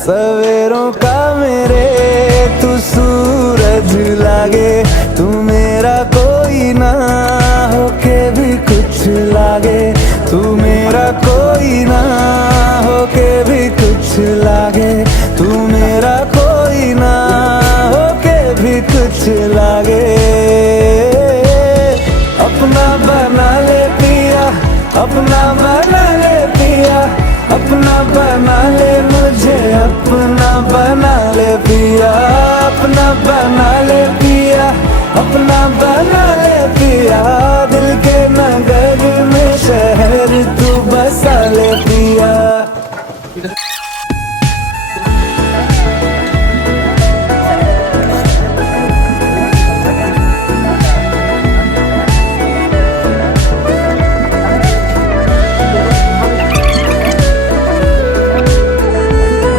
सवेरों का मेरे तू सूरज लागे, तू मेरा कोई ना होके भी कुछ लागे, तू मेरा कोई ना होके भी कुछ लागे।